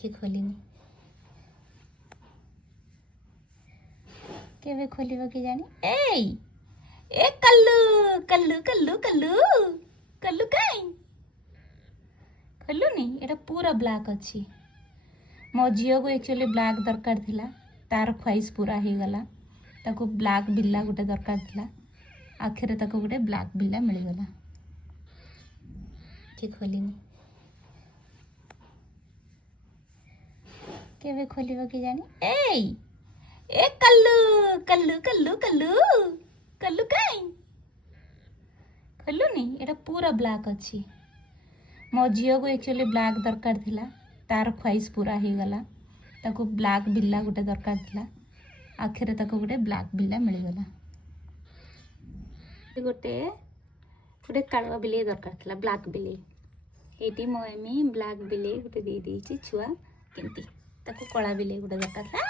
କି ଖୋଲିନି କେବେ ଖୋଲିବ କି ଜାଣି ଏଇ ଏ କଲ୍ଲୁ କଲ୍ଲୁ କଲ୍ଲୁ କଲ୍ଲୁ କଲ୍ଲୁ କାଇଁ ଖୋଲୁନି ଏଟା पूरा ब्लैक अच्छी मो झील को एक्चुअली ब्लैक दरकार थिला तार ख्वाइश पूरा हो गला ताको ब्लैक बिल्ला गोटे दरकार थिला आखिर ताको गोटे ब्लैक बिल्ला मिलगला कि खोलिनी केवे खोलिब कि जानी एई ए कल्लू कल्लू कल्लू कल्लू कल्लू काई खोलुनी एटा पूरा ब्लैक अच्छी मो झील को एक्चुअली ब्लैक दरकार थिला तार ख्वाइश पूरा हो गला ताको ब्लैक बिल्ला गोटे दरकार थिला आखिर ताको गोटे ब्लैक बिल्ला मिलगला गोटे गोटे कालुआ बिलेई दरकार थिला ब्लैक बिलेई एटी मो एमी ब्लैक बिलेई गोटे दे देछि छुआ केमती ताको कला बिलेई गोटे दरकार थिला